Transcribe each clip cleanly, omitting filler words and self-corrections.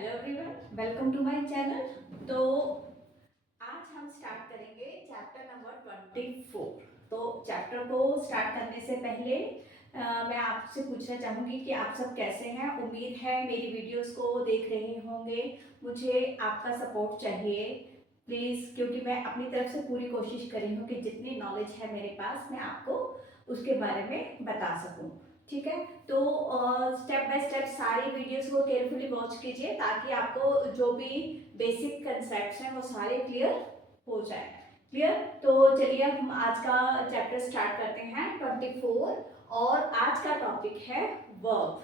Hello everyone, welcome to my channel. तो आज हम स्टार्ट करेंगे चैप्टर नंबर 24। तो चैप्टर को स्टार्ट करने से पहले मैं आपसे पूछना चाहूँगी कि आप सब कैसे हैं। उम्मीद है मेरी वीडियोस को देख रहे होंगे। मुझे आपका सपोर्ट चाहिए प्लीज़, क्योंकि मैं अपनी तरफ से पूरी कोशिश कर रही हूँ कि जितनी नॉलेज है मेरे पास मैं आपको उसके बारे में बता सकूँ। ठीक है, तो स्टेप बाय स्टेप सारी वीडियोस को केयरफुली वॉच कीजिए ताकि आपको जो भी बेसिक कंसेप्ट्स हैं वो सारे क्लियर हो जाए। क्लियर? तो चलिए हम आज का चैप्टर स्टार्ट करते हैं 24। और आज का टॉपिक है वर्ब।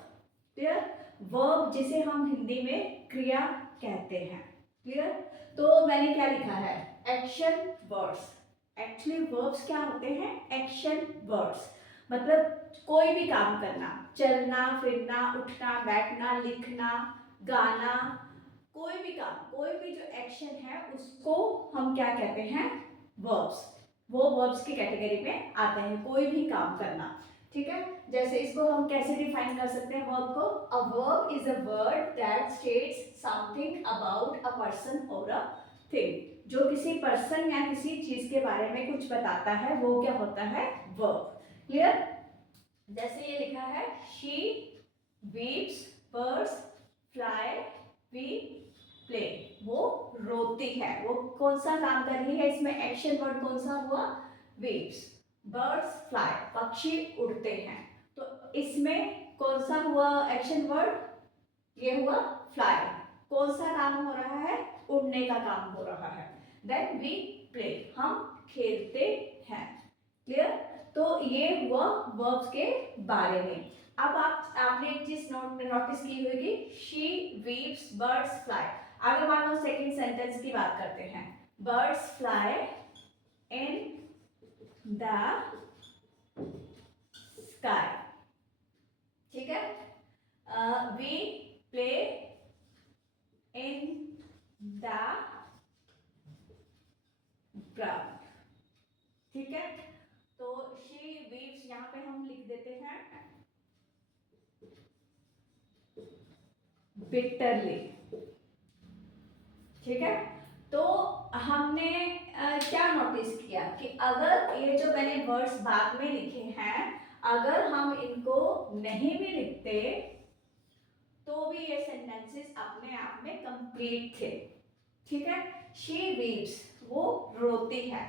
क्लियर? वर्ब जिसे हम हिंदी में क्रिया कहते हैं। क्लियर? तो मैंने क्या लिखा है, एक्शन वर्ड्स। एक्चुअली वर्ब्स क्या होते हैं, एक्शन वर्ड्स। मतलब कोई भी काम करना, चलना फिरना, उठना बैठना, लिखना, गाना, कोई भी काम, कोई भी जो एक्शन है उसको हम क्या कहते हैं, वर्ब्स। वो वर्ब्स की कैटेगरी में आते हैं, कोई भी काम करना। ठीक है, जैसे इसको हम कैसे डिफाइन कर सकते हैं वर्ब को। A verb is a word that states something about a person और अ थिंग। जो किसी पर्सन या किसी चीज के बारे में कुछ बताता है वो क्या होता है, वर्ब। क्लियर? जैसे ये लिखा है, she weeps, birds fly, we play. वो रोती है, वो कौन सा काम कर रही है, इसमें एक्शन वर्ड कौन सा हुआ, वीप्स। बर्ड्स फ्लाई, पक्षी उड़ते हैं, तो इसमें कौन सा हुआ एक्शन वर्ड, ये हुआ फ्लाई। कौन सा काम हो रहा है, उड़ने का काम हो रहा है। देन वी प्ले, हम खेलते हैं। क्लियर? तो ये हुआ वर्ब्स के बारे में। अब आपने एक चीज नोटिस की होगी, शी वीव्स, बर्ड्स फ्लाई। आगे मान लो सेकंड सेंटेंस की बात करते हैं, birds fly in the sky. ठीक है, we play in the ground. ठीक है, तो शी वीव्स यहां पे हम लिख देते हैं बिटरली। ठीक है, तो हमने क्या नोटिस किया कि अगर ये जो मैंने वर्ड्स बाद में लिखे हैं, अगर हम इनको नहीं भी लिखते तो भी ये सेंटेंसेस अपने आप में कंप्लीट थे। ठीक है, शी वीप्स, वो रोती है।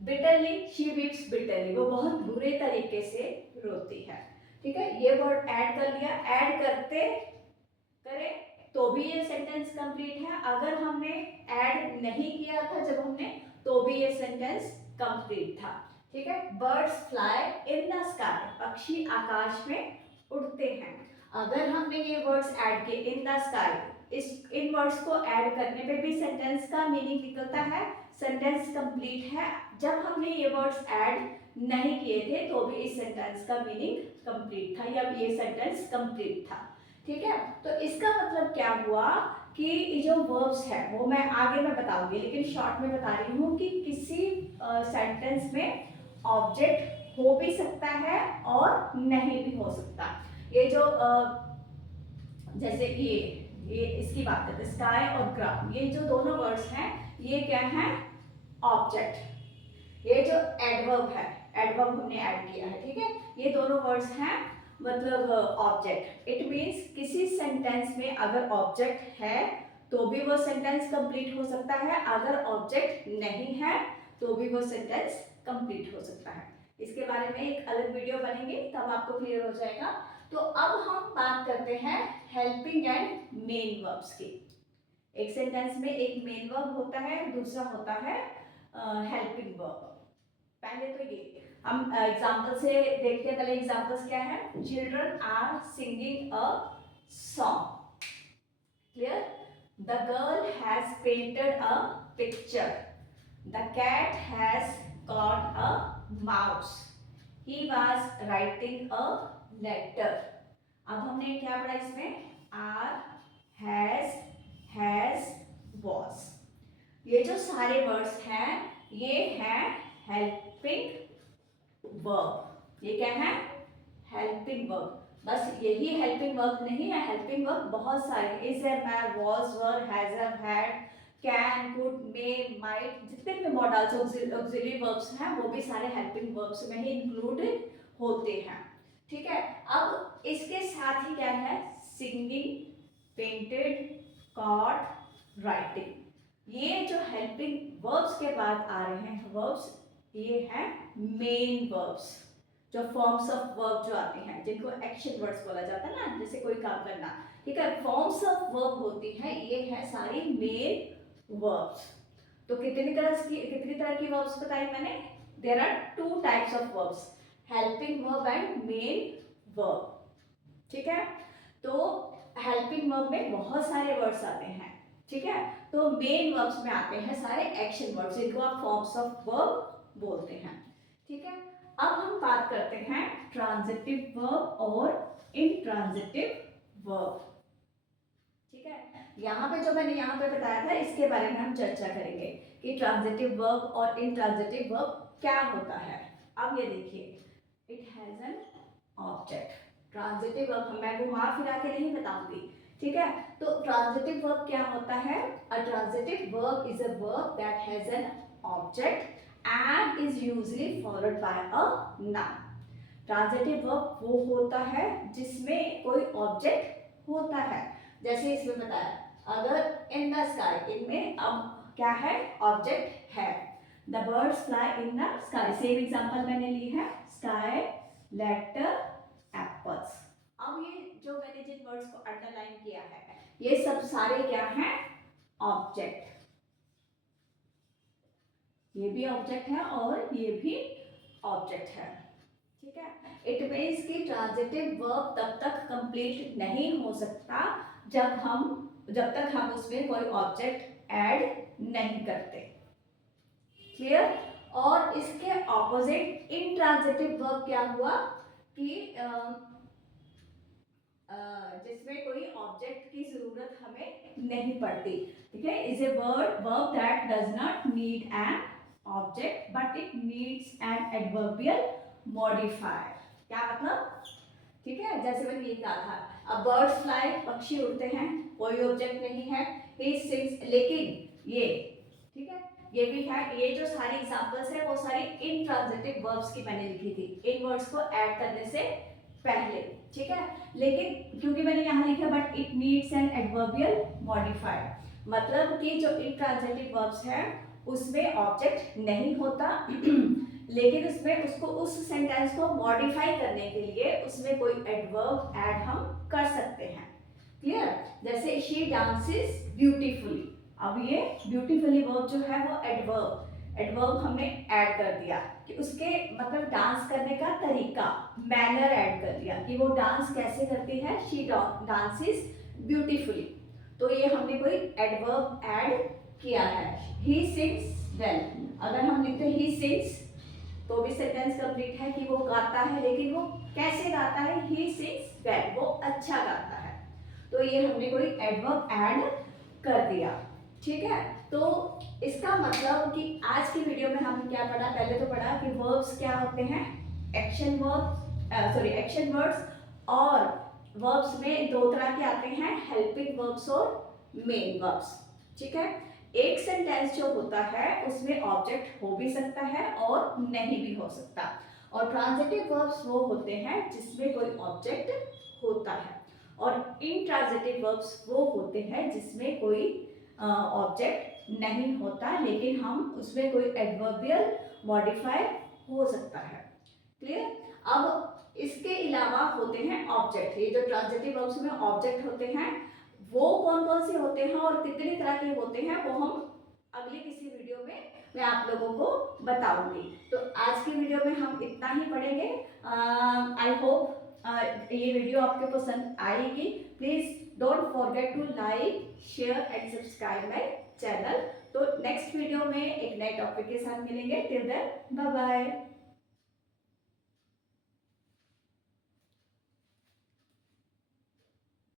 बिटरली, शी वीप्स बिटरली, वो बहुत बुरे तरीके से रोती है। ठीक है, ये वर्ड ऐड कर लिया, ऐड करते करें तो भी ये सेंटेंस कंप्लीट है। अगर हमने ऐड नहीं किया था जब हमने, तो भी ये सेंटेंस कंप्लीट था। ठीक है, birds fly in the sky, पक्षी आकाश में उड़ते हैं। अगर हमने ये वर्ड्स ऐड किए इन द स्काई, इन वर्ड्स को ऐड करने पे भी सेंटेंस का मीनिंग निकलता है, सेंटेंस कंप्लीट है। जब हमने ये वर्ड्स ऐड नहीं किए थे तो भी इस सेंटेंस का मीनिंग कंप्लीट था, या ये सेंटेंस कंप्लीट था। ठीक है, तो इसका मतलब क्या हुआ कि जो वर्ब्स है वो मैं आगे में बताऊंगी, लेकिन शॉर्ट में बता रही हूँ कि किसी सेंटेंस में ऑब्जेक्ट हो भी सकता है और नहीं भी हो सकता। ये जो जैसे ये इसकी बात करते हैं, स्काई और ग्राउंड, ये जो दोनों वर्ड्स हैं ये क्या है, ऑब्जेक्ट। ये जो एडवर्ब है, एडवर्ब हमने ऐड किया है। ठीक है, ये दोनों वर्ड्स हैं मतलब ऑब्जेक्ट। इट मींस किसी सेंटेंस में अगर ऑब्जेक्ट है तो भी वो सेंटेंस कंप्लीट हो सकता है, अगर ऑब्जेक्ट नहीं है तो भी वो सेंटेंस कंप्लीट हो सकता है। इसके बारे में एक अलग वीडियो बनेगी, तब आपको क्लियर हो जाएगा। तो अब हम बात करते हैं हेल्पिंग एंड मेन वर्ब्स की। एक सेंटेंस में एक मेन वर्ब होता है, दूसरा होता है हेल्पिंग वर्ब। पहले तो ये हम एग्जांपल से देखते हैं। पहले एग्जांपल्स क्या है, children are singing a song. Clear? The girl has painted a picture, the cat has caught a mouse, he was writing a letter. अब हमने क्या पढ़ा इसमें, आर, हैज, वॉज। ये जो सारे वर्ड्स हैं ये हैं हेल्पिंग वर्ब। ये क्या है, हेल्पिंग वर्ब। बस यही हेल्पिंग वर्ब नहीं है, हेल्पिंग वर्ब बहुत सारे, इज है, मैं, was, were, has, had, can, could, may, might, जितने भी मॉडल्स ऑक्सिलरी वर्ब्स हैं वो भी सारे हेल्पिंग वर्ब्स में ही इंक्लूड होते हैं। ठीक है, अब इसके साथ ही क्या है, सिंगिंग, पेंटेड, कॉट, राइटिंग, ये जो हेल्पिंग वर्ब्स के बाद आ रहे हैं वर्ब्स, ये है मेन वर्ब्स, जो फॉर्म्स ऑफ वर्ब जो आते हैं जिनको एक्शन वर्ड्स बोला जाता है ना, जैसे कोई काम करना, ठीक है, फॉर्म्स ऑफ वर्ब होती है, ये है सारी मेन वर्ब्स। तो कितनी तरह की वर्ब्स बताई मैंने, there are 2 types of verbs, helping verb and main verb. ठीक है, तो हेल्पिंग वर्ब में बहुत सारे वर्ड्स आते हैं, ठीक है, तो मेन वर्ब्स में आते हैं सारे एक्शन वर्ड्स, जिनको आप फॉर्म्स ऑफ वर्ब बोलते हैं। ठीक है, अब हम बात करते हैं ट्रांजिटिव वर्ब और इंट्रांजिटिव वर्ब। ठीक है, यहाँ पे जो मैंने यहाँ पे बताया था इसके बारे में हम चर्चा करेंगे कि ट्रांजिटिव वर्ब और इंट्रांजिटिव वर्ब क्या होता है। अब ये देखिए, it has an object, transitive verb मैं घुमा फिरा के नहीं बताऊंगी, ठीक है, तो ट्रांजिटिव वर्ब क्या होता है, अ transitive verb is a verb that has an object and is usually followed by a noun। Transitive verb वो होता है जिसमें कोई ऑब्जेक्ट होता है, जैसे इसमें बताया, अगर इन द स्काई, इनमें अब क्या है, ऑब्जेक्ट है, the birds fly in the sky, same example मैंने ली है, स्काई, लेटर, एप्पल्स। अब ये जो मैंने जिन वर्ड्स को अंडरलाइन किया है ये सब सारे क्या हैं, ऑब्जेक्ट, ये भी ऑब्जेक्ट है और ये भी ऑब्जेक्ट है। ठीक है, इट मीन्स कि ट्रांजिटिव वर्ब तब तक कंप्लीट नहीं हो सकता जब तक हम उसमें कोई ऑब्जेक्ट ऐड नहीं करते। क्लियर, और इसके ऑपोजिट इंट्रांजिटिव वर्ब क्या हुआ कि जिसमें कोई ऑब्जेक्ट की जरूरत हमें नहीं पड़ती। ठीक है, is a verb that does not need an object but it needs an adverbial modifier. क्या मतलब, ठीक है, जैसे मैंने ये कहा था, अब बर्ड्स फ्लाई, पक्षी उड़ते हैं, कोई ऑब्जेक्ट नहीं है, ही सिंग्स, लेकिन ये, ठीक है, ये भी है, ये जो सारी एग्जांपल्स है वो सारी इंट्रांजिटिव वर्ब्स की मैंने लिखी थी इन वर्ड्स को ऐड करने से पहले। ठीक है, लेकिन क्योंकि मैंने यहाँ लिखा but it needs an adverbial modifier, मतलब कि जो इंट्रांजिटिव वर्ब्स है उसमें ऑब्जेक्ट नहीं होता लेकिन उसमें उसको उस सेंटेंस को मॉडिफाई करने के लिए उसमें कोई एडवर्ब ऐड हम कर सकते हैं। क्लियर, जैसे शी डांसेस ब्यूटीफुली, अब ये ब्यूटीफुली वर्ब जो है वो एडवर्ब हमने ऐड कर दिया कि उसके मतलब डांस करने का तरीका, मैनर ऐड कर दिया कि वो डांस कैसे करती है, शी डांसेस ब्यूटीफुली, तो ये हमने कोई एडवर्ब ऐड किया है। ही सिंग्स वेल, अगर हम लिखते ही सिंग्स तो भी सेंटेंस कंप्लीट है कि वो गाता है, लेकिन वो कैसे गाता है, ही सिंग्स वेल, वो अच्छा गाता है, तो ये हमने कोई एडवर्ब ऐड कर दिया। ठीक है, तो इसका मतलब कि आज की वीडियो में हमने क्या पढ़ा, पहले तो पढ़ा कि वर्ब्स क्या होते हैं, एक्शन वर्ड्स, और वर्ब्स में 2 तरह के आते हैं, हेल्पिंग वर्ब्स और मेन वर्ब्स। ठीक है, एक सेंटेंस जो होता है उसमें ऑब्जेक्ट हो भी सकता है और नहीं भी हो सकता, और ट्रांजिटिव वर्ब्स वो होते हैं जिसमें कोई ऑब्जेक्ट होता है, और इंट्रांजिटिव वर्ब्स वो होते हैं जिसमें कोई ऑब्जेक्ट नहीं होता लेकिन हम उसमें कोई एडवर्बियल मॉडिफायर हो सकता है। क्लियर, अब इसके अलावा होते हैं ऑब्जेक्ट, ये जो ट्रांजिटिव वर्ब्स में ऑब्जेक्ट होते हैं वो कौन कौन से होते हैं और कितनी तरह के होते हैं वो हम अगली किसी वीडियो में मैं आप लोगों को बताऊंगी। तो आज की वीडियो में हम इतना ही पढ़ेंगे। आई होप ये वीडियो आपके पसंद आएगी। Please don't forget to like, share and subscribe my channel. तो नेक्स्ट वीडियो में एक नए टॉपिक के साथ मिलेंगे। Till then bye bye.